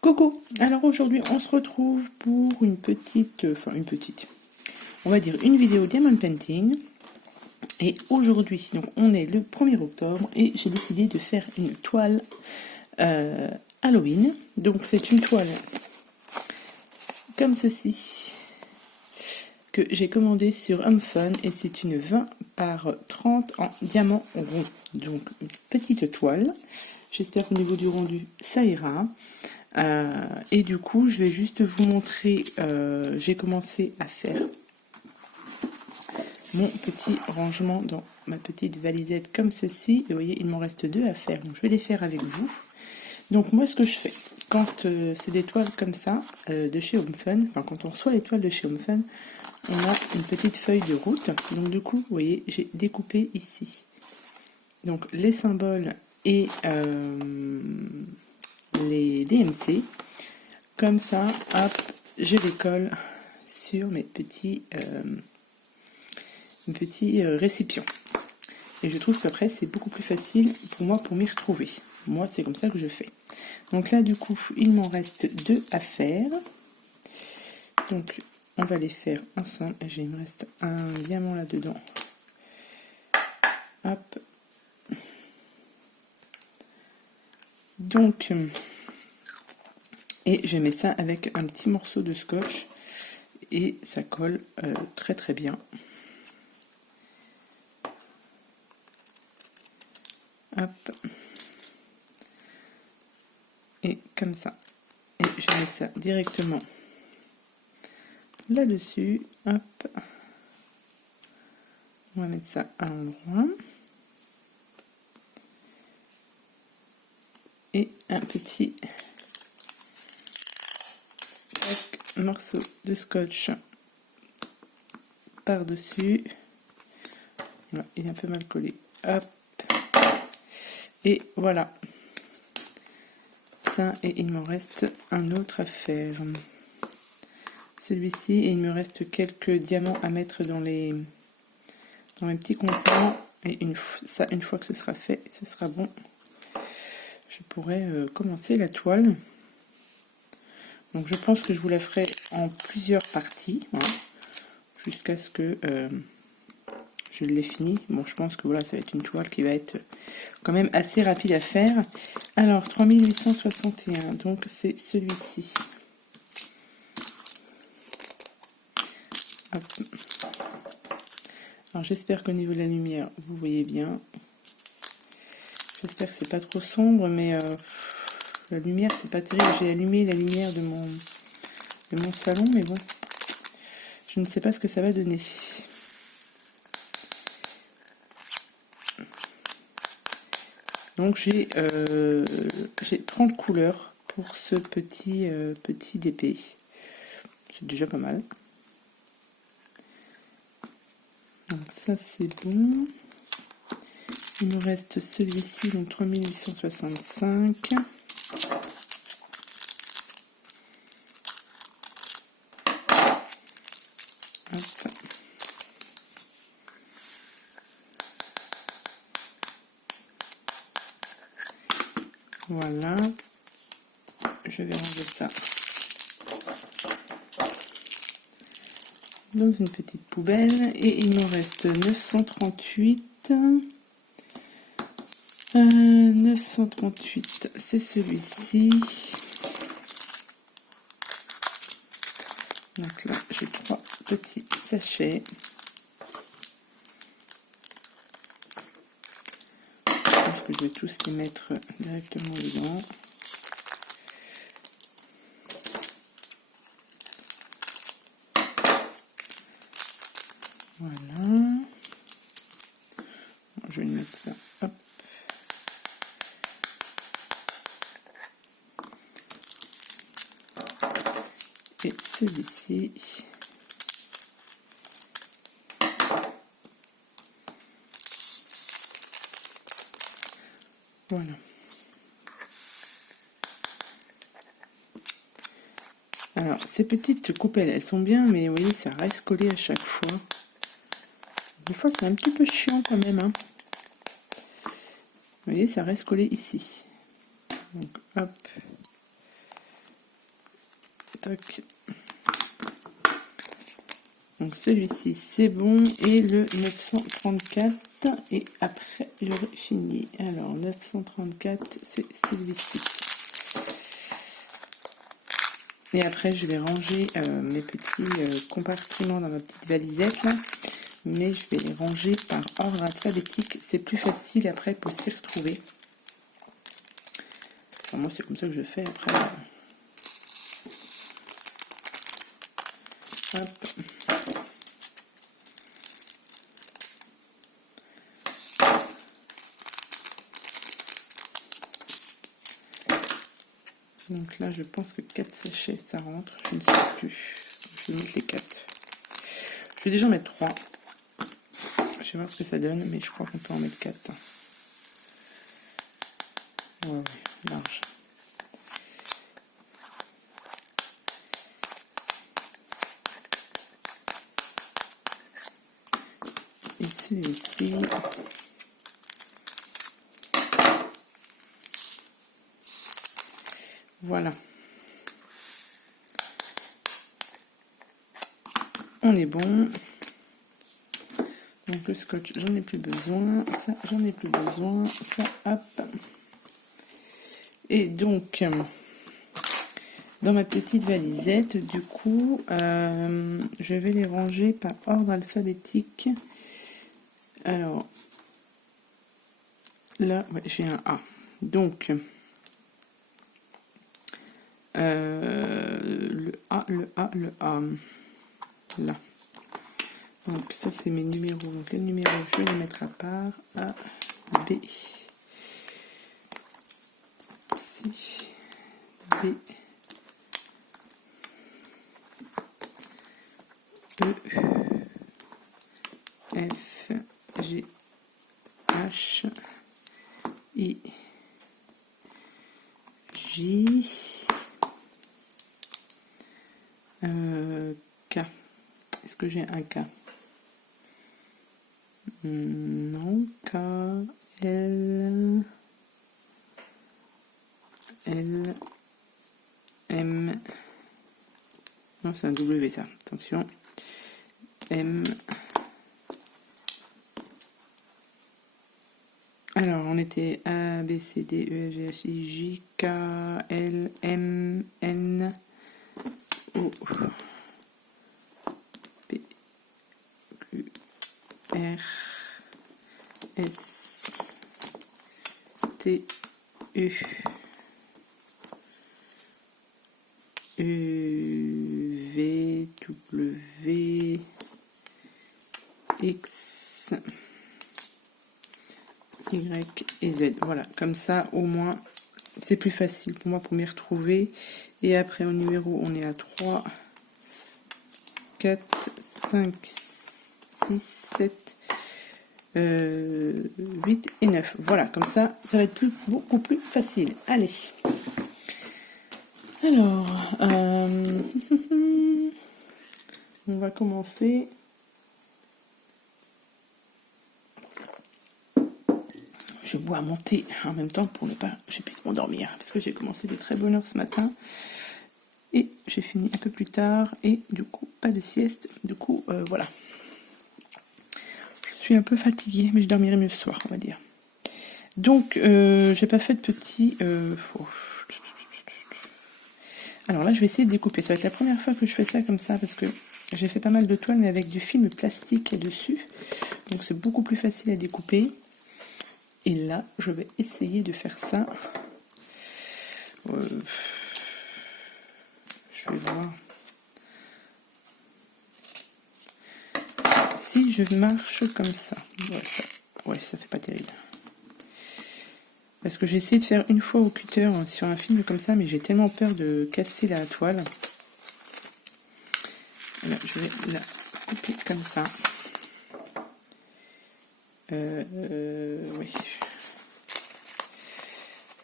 Coucou, alors aujourd'hui on se retrouve pour une petite, on va dire une vidéo Diamond Painting. Et aujourd'hui, donc on est le 1er octobre et j'ai décidé de faire une toile Halloween. Donc c'est une toile comme ceci que j'ai commandée sur HomeFun et c'est une 20 par 30 en diamant rond. Donc une petite toile. J'espère qu'au niveau du rendu ça ira. Et du coup, je vais juste vous montrer, j'ai commencé à faire mon petit rangement dans ma petite valisette comme ceci. Et vous voyez, il m'en reste 2 à faire, donc je vais les faire avec vous. Donc moi, ce que je fais, quand c'est des toiles comme ça, de chez HomeFun, enfin quand on reçoit les toiles de chez HomeFun, on a une petite feuille de route. Donc du coup, vous voyez, j'ai découpé ici. Donc les symboles et les DMC. Comme ça, hop, je les colle sur mes petits récipients. Et je trouve qu'après, c'est beaucoup plus facile pour moi pour m'y retrouver. Moi, c'est comme ça que je fais. Donc là, du coup, il m'en reste 2 à faire. Donc, on va les faire ensemble. Il me reste un diamant là-dedans. Hop. Donc, et je mets ça avec un petit morceau de scotch. Et ça colle très très bien. Hop. Et comme ça. Et je mets ça directement là-dessus. Hop. On va mettre ça à l'endroit. Et un petit morceau de scotch par-dessus. Voilà, il est un peu mal collé. Hop. Et voilà. Ça, et il m'en reste un autre à faire. Celui-ci, et il me reste quelques diamants à mettre dans mes petits contenants. Et une fois que ce sera fait, ce sera bon. Je pourrais commencer la toile. Donc je pense que je vous la ferai en plusieurs parties, hein, jusqu'à ce que je l'ai fini. Bon, je pense que voilà, ça va être une toile qui va être quand même assez rapide à faire. Alors, 3861, donc c'est celui-ci. Alors j'espère qu'au niveau de la lumière, vous voyez bien. J'espère que c'est pas trop sombre, mais la lumière, c'est pas terrible. J'ai allumé la lumière de mon salon, mais bon, je ne sais pas ce que ça va donner. Donc j'ai 30 couleurs pour ce petit DP. C'est déjà pas mal. Donc ça c'est bon. Il me reste celui-ci, donc 3865. Hop. Voilà. Je vais ranger ça dans une petite poubelle. Et il me reste 938. 938, c'est celui-ci. Donc là, j'ai 3 petits sachets. Je pense que je vais tous les mettre directement dedans. Voilà. Je vais mettre ça. Hop. Et celui-ci. Voilà. Alors, ces petites coupelles, elles sont bien, mais vous voyez, ça reste collé à chaque fois. Des fois, c'est un petit peu chiant quand même, hein. Vous voyez, ça reste collé ici. Donc, hop. Toc. Donc celui-ci c'est bon, et le 934, et après j'aurai fini. Alors 934 c'est celui-ci. Et après je vais ranger mes petits compartiments dans ma petite valisette là, mais je vais les ranger par ordre alphabétique, c'est plus facile après pour s'y retrouver. Enfin, moi c'est comme ça que je fais après. Hop. Donc là, je pense que 4 sachets, ça rentre. Je ne sais plus. Je vais mettre les 4. Je vais déjà en mettre 3. Je vais voir ce que ça donne, mais je crois qu'on peut en mettre 4. Ouais, large. Et celui-ci... Voilà. On est bon. Donc le scotch, j'en ai plus besoin. Ça, j'en ai plus besoin. Ça, hop. Et donc, dans ma petite valisette, du coup, je vais les ranger par ordre alphabétique. Alors, là, ouais, j'ai un A. Donc... le A, là. Donc ça c'est mes numéros. Donc les numéros, je vais les mettre à part. A, B, C, D, E, F, G, H, I, J, K. Est-ce que j'ai un K? Non. K, L, L, M. Non, c'est un W ça. Attention. M. Alors, on était A, B, C, D, E, F, G, H, I, J, K, L, M, N, O, P, Q, R, S, T, U, V, W, X, Y et Z. Voilà, comme ça au moins c'est plus facile pour moi pour m'y retrouver. Et après au numéro, on est à 3, 4, 5, 6, 7, 8 et 9. Voilà, comme ça va être beaucoup plus facile. Allez. Alors, on va commencer. Je bois à monter en même temps pour ne pas que je puisse m'endormir, parce que j'ai commencé de très bonne heure ce matin et j'ai fini un peu plus tard, et du coup pas de sieste, du coup voilà. Je suis un peu fatiguée, mais je dormirai mieux ce soir, on va dire. Donc j'ai pas fait de petit... Alors là je vais essayer de découper, ça va être la première fois que je fais ça comme ça, parce que j'ai fait pas mal de toiles mais avec du film plastique dessus, donc c'est beaucoup plus facile à découper. Et là, je vais essayer de faire ça. Je vais voir. Si je marche comme ça. Ouais, ça fait pas terrible. Parce que j'ai essayé de faire une fois au cutter sur un film comme ça, mais j'ai tellement peur de casser la toile. Là, je vais la couper comme ça. Oui.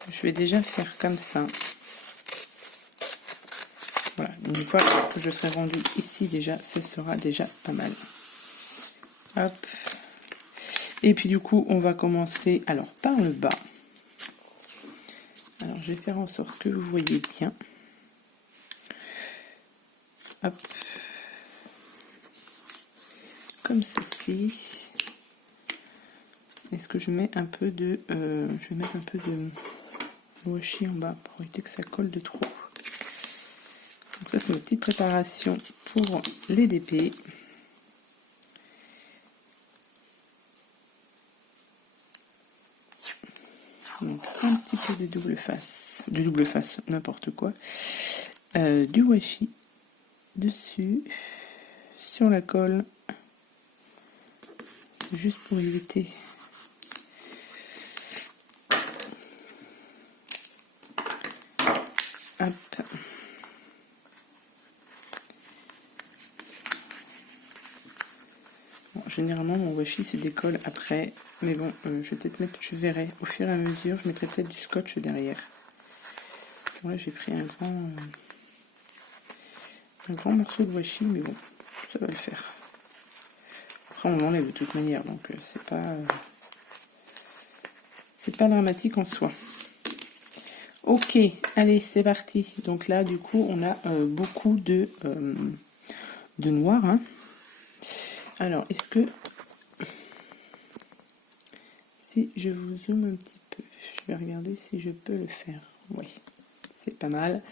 Je vais déjà faire comme ça. Voilà, une fois que je serai rendue ici déjà, ça sera déjà pas mal. Hop. Et puis du coup, on va commencer alors par le bas. Alors, je vais faire en sorte que vous voyez bien. Hop. Comme ceci. Est-ce que je mets un peu de... je vais mettre un peu de washi en bas pour éviter que ça colle de trop. Donc ça, c'est une petite préparation pour les DP. Donc un petit peu de double face, n'importe quoi. Du washi dessus, sur la colle. C'est juste pour éviter hop. Bon, généralement mon washi se décolle après, mais bon, je vais peut-être mettre, je verrai au fur et à mesure, je mettrai peut-être du scotch derrière. Bon, là j'ai pris un grand morceau de washi, mais bon, ça va le faire. Après on l'enlève de toute manière, donc c'est pas dramatique en soi. Ok, allez, c'est parti. Donc là, du coup, on a beaucoup de noir. Hein. Alors, est-ce que... Si je vous zoome un petit peu, je vais regarder si je peux le faire. Oui, c'est pas mal.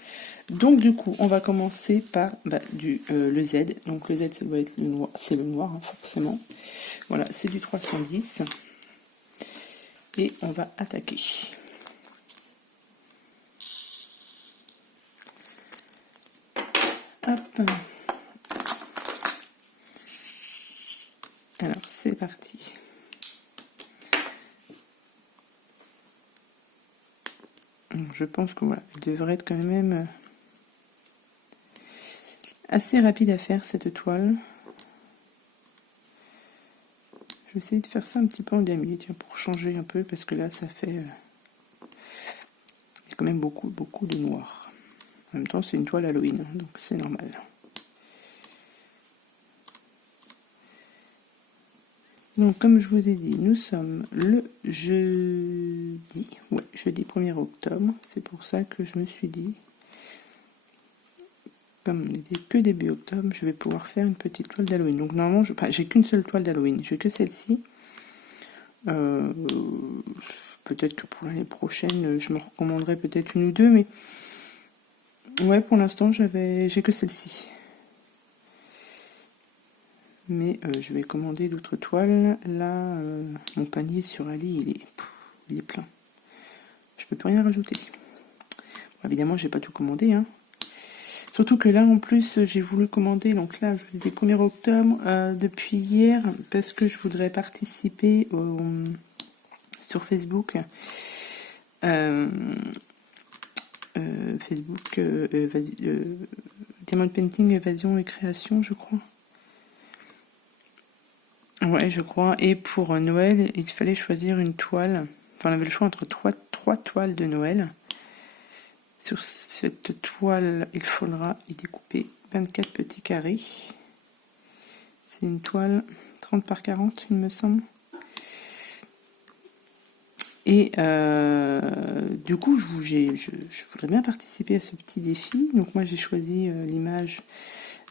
Donc, du coup, on va commencer par le Z. Donc, le Z, ça doit être le noir. C'est le noir, hein, forcément. Voilà, c'est du 310. Et on va attaquer. Hop. Alors, c'est parti. Je pense que voilà, elle devrait être quand même assez rapide à faire cette toile. Je vais essayer de faire ça un petit peu en damier, tiens, pour changer un peu, parce que là, ça fait... il y a quand même beaucoup de noir. En même temps, c'est une toile Halloween, hein, donc c'est normal. Donc, comme je vous ai dit, nous sommes le jeudi 1er octobre. C'est pour ça que je me suis dit, comme on n'était que début octobre, je vais pouvoir faire une petite toile d'Halloween. Donc, normalement, j'ai qu'une seule toile d'Halloween. J'ai que celle-ci. Peut-être que pour l'année prochaine, je me recommanderai peut-être une ou deux, mais ouais, pour l'instant, j'ai que celle-ci. Mais je vais commander d'autres toiles. Là, mon panier sur Ali, il est plein. Je peux plus rien rajouter. Bon, évidemment, j'ai pas tout commandé. Hein. Surtout que là, en plus, j'ai voulu commander. Donc là, je dis 1er octobre depuis hier, parce que je voudrais participer sur Facebook. Facebook Diamond Painting, Évasion et Création, je crois. Ouais, je crois. Et pour Noël, il fallait choisir une toile. Enfin, on avait le choix entre trois toiles de Noël. Sur cette toile, il faudra y découper 24 petits carrés. C'est une toile 30 par 40, il me semble. Et du coup, je voudrais bien participer à ce petit défi. Donc moi, j'ai choisi l'image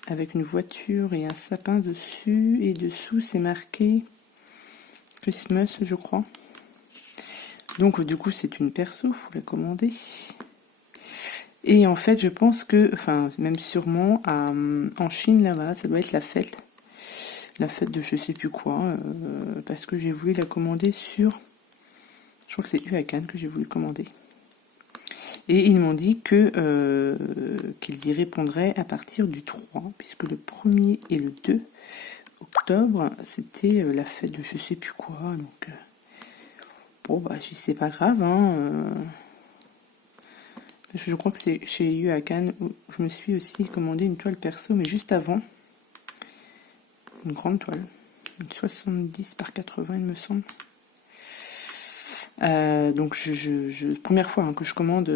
avec une voiture et un sapin dessus. Et dessous, c'est marqué Christmas, je crois. Donc du coup, c'est une perso, il faut la commander. Et en fait, je pense que, enfin, même sûrement, en Chine, là-bas, ça doit être la fête de je sais plus quoi, parce que j'ai voulu la commander sur... Je crois que c'est Uakan que j'ai voulu commander. Et ils m'ont dit qu'ils y répondraient à partir du 3, puisque le 1er et le 2 octobre, c'était la fête de je sais plus quoi. Donc, bon, bah, c'est pas grave. Hein, je crois que c'est chez Uakan où je me suis aussi commandé une toile perso, mais juste avant. Une grande toile. Une 70 par 80, il me semble. Donc première fois que je commande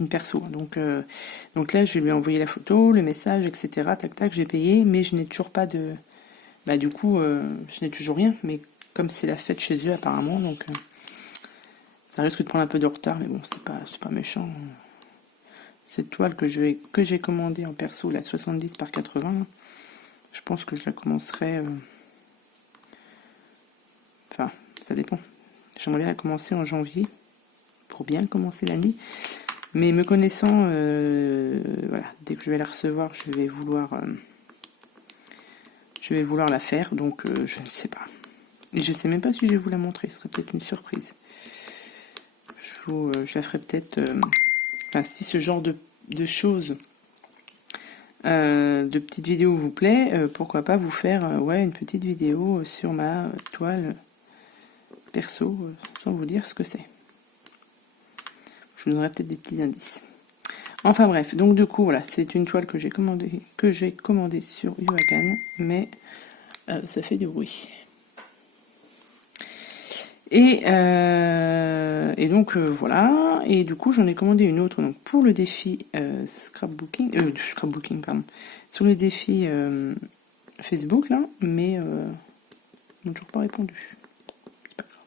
une perso. Donc là, je lui ai envoyé la photo, le message, etc. Tac tac, j'ai payé, mais je n'ai toujours pas de... Bah du coup, je n'ai toujours rien. Mais comme c'est la fête chez eux apparemment, donc ça risque de prendre un peu de retard. Mais bon, c'est pas méchant. cette toile que j'ai commandée en perso, la 70 par 80, je pense que je la commencerai... Enfin, ça dépend. J'aimerais bien la commencer en janvier, pour bien commencer l'année. Mais me connaissant, voilà, dès que je vais la recevoir, je vais vouloir la faire, donc je ne sais pas. Et je ne sais même pas si je vais vous la montrer, ce serait peut-être une surprise. Je la ferai peut-être... enfin, si ce genre de choses, de petites vidéos vous plaît, pourquoi pas vous faire ouais, une petite vidéo sur ma toile perso, sans vous dire ce que c'est. Je vous donnerai peut-être des petits indices. Enfin bref, donc du coup, voilà, c'est une toile que j'ai commandée sur Yoagan, mais ça fait du bruit. Et donc voilà, et du coup j'en ai commandé une autre donc pour le défi scrapbooking, pardon, sur le défi Facebook là, mais ils n'ont toujours pas répondu. C'est pas grave.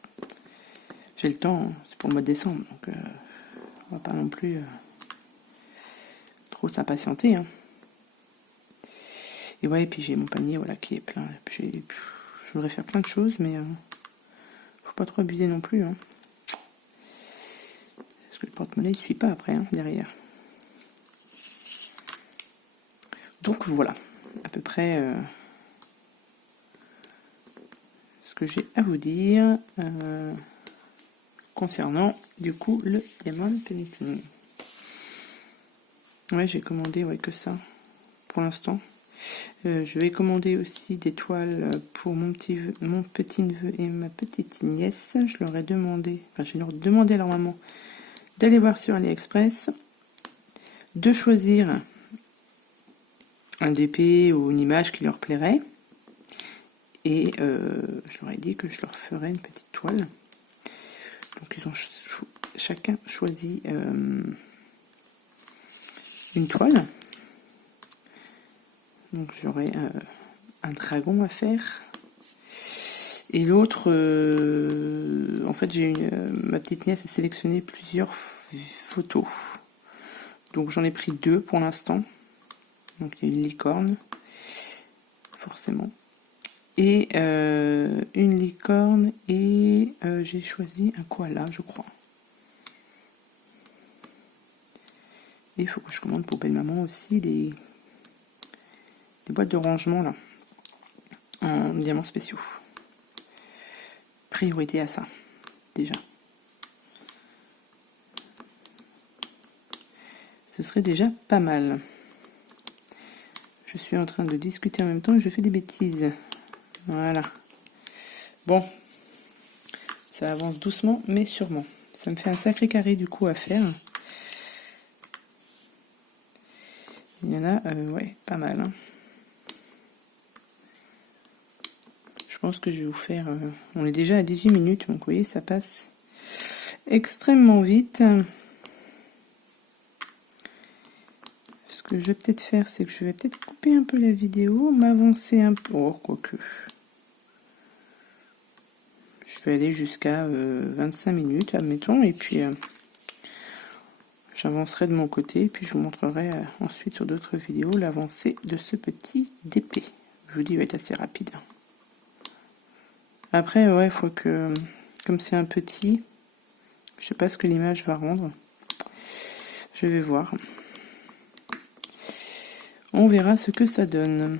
J'ai le temps, hein, c'est pour le mois de décembre, donc on va pas non plus trop s'impatienter. Hein. Et ouais, et puis j'ai mon panier voilà qui est plein. Je voudrais faire plein de choses, mais faut pas trop abuser non plus. Hein. Parce que le porte-monnaie ne suit pas après, hein, derrière. Donc voilà, à peu près ce que j'ai à vous dire concernant du coup le Diamond Painting. Ouais, j'ai commandé que ça pour l'instant. Je vais commander aussi des toiles pour mon petit neveu et ma petite nièce. Je leur ai demandé, je leur ai demandé à leur maman d'aller voir sur AliExpress, de choisir un DP ou une image qui leur plairait. Et je leur ai dit que je leur ferais une petite toile. Donc ils ont chacun choisi une toile. Donc j'aurai un dragon à faire. Et l'autre, en fait ma petite nièce a sélectionné plusieurs photos. Donc j'en ai pris 2 pour l'instant. Donc il y a une licorne, forcément. Et une licorne et j'ai choisi un koala, je crois. Et il faut que je commande pour belle maman aussi des boîtes de rangement là, en diamants spéciaux. Priorité à ça, déjà. Ce serait déjà pas mal. Je suis en train de discuter en même temps et je fais des bêtises. Voilà. Bon, ça avance doucement mais sûrement. Ça me fait un sacré carré du coup à faire. Il y en a, ouais, pas mal. Hein. Je pense que je vais vous faire... on est déjà à 18 minutes, donc vous voyez, ça passe extrêmement vite. Ce que je vais peut-être faire, c'est que je vais peut-être couper un peu la vidéo, m'avancer un peu... Oh, quoique... Je vais aller jusqu'à 25 minutes, admettons, et puis j'avancerai de mon côté, et puis je vous montrerai ensuite sur d'autres vidéos l'avancée de ce petit DP. Je vous dis, il va être assez rapide. Après, ouais, il faut que, comme c'est un petit, je sais pas ce que l'image va rendre. Je vais voir. On verra ce que ça donne.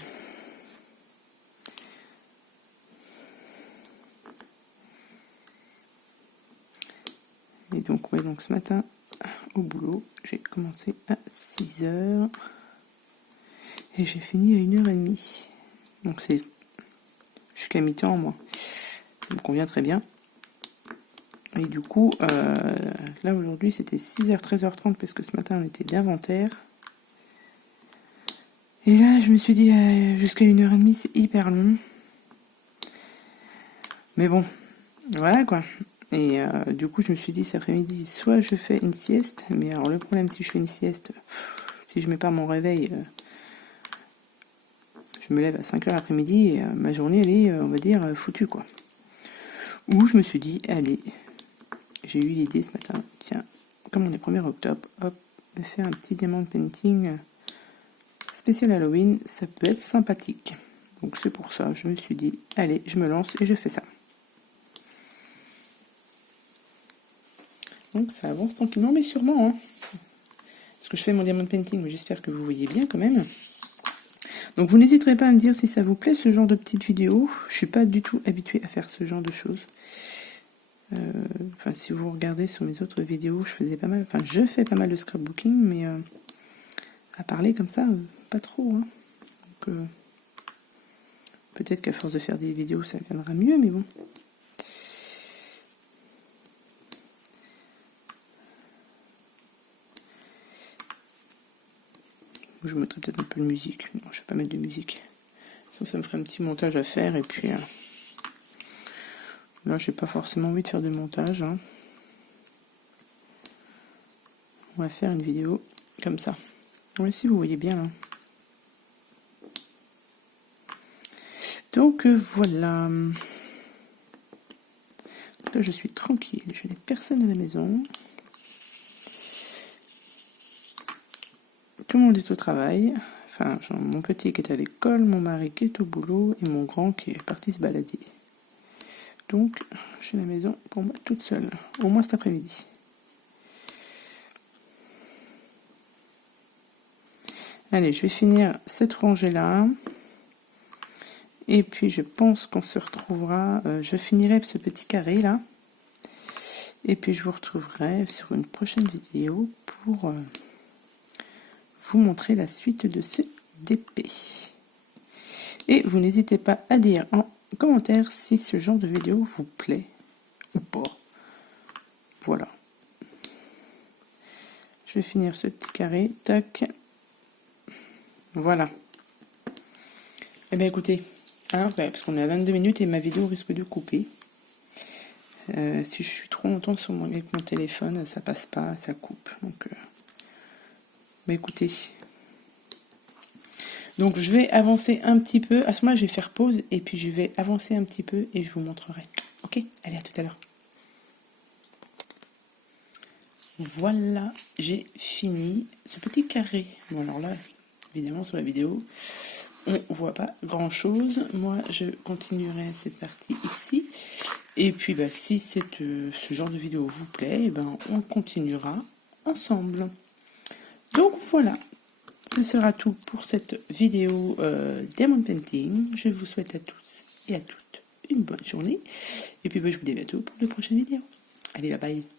Et donc, ouais, donc ce matin, au boulot, j'ai commencé à 6h. Et j'ai fini à 1h30. Donc c'est jusqu'à mi-temps, moi. Ça me convient très bien. Et du coup, là aujourd'hui, c'était 6h, 13h30 parce que ce matin, on était d'inventaire. Et là, je me suis dit, jusqu'à 1h30, c'est hyper long. Mais bon, voilà quoi. Et du coup, je me suis dit, cet après-midi, soit je fais une sieste. Mais alors, le problème, si je fais une sieste, si je mets pas mon réveil... je me lève à 5h l'après-midi et ma journée, elle est, on va dire, foutue, quoi. Ou je me suis dit, allez, j'ai eu l'idée ce matin, tiens, comme on est 1er octobre, hop, faire un petit diamant painting spécial Halloween, ça peut être sympathique. Donc c'est pour ça, je me suis dit, allez, je me lance et je fais ça. Donc ça avance tranquillement, mais sûrement. Hein. Parce que je fais mon diamond painting, mais j'espère que vous voyez bien quand même. Donc vous n'hésiterez pas à me dire si ça vous plaît, ce genre de petites vidéos. Je suis pas du tout habituée à faire ce genre de choses. Enfin, si vous regardez sur mes autres vidéos, je fais pas mal de scrapbooking, mais à parler comme ça, pas trop. Hein. Donc, peut-être qu'à force de faire des vidéos, ça viendra mieux, mais bon. Je mettrai peut-être un peu de musique. Non, je vais pas mettre de musique. Ça me ferait un petit montage à faire, et puis là, j'ai pas forcément envie de faire de montage. Hein. On va faire une vidéo comme ça. Ouais, si vous voyez bien là. Donc voilà. Là, je suis tranquille. Je n'ai personne à la maison. Tout le monde est au travail. Enfin, mon petit qui est à l'école, mon mari qui est au boulot et mon grand qui est parti se balader. Donc, j'ai la maison pour moi toute seule. Au moins cet après-midi. Allez, je vais finir cette rangée-là. Et puis, je pense qu'on se retrouvera... je finirai ce petit carré-là. Et puis, je vous retrouverai sur une prochaine vidéo pour vous montrer la suite de ce DP. Et vous n'hésitez pas à dire en commentaire si ce genre de vidéo vous plaît ou pas. Voilà. Je vais finir ce petit carré. Tac. Voilà. Eh bien écoutez, hein, parce qu'on est à 22 minutes et ma vidéo risque de couper. Si je suis trop longtemps avec mon téléphone, ça passe pas, ça coupe. Donc, écoutez. Donc je vais avancer un petit peu. À ce moment-là, je vais faire pause et puis je vais avancer un petit peu et je vous montrerai. Ok? Allez, à tout à l'heure. Voilà, j'ai fini ce petit carré. Bon alors là, évidemment sur la vidéo, on voit pas grand chose. Moi, je continuerai cette partie ici. Et puis, si ce genre de vidéo vous plaît, on continuera ensemble. Donc voilà, ce sera tout pour cette vidéo Diamond Painting. Je vous souhaite à tous et à toutes une bonne journée. Et puis, je vous dis à bientôt pour de prochaines vidéos. Allez, bye bye.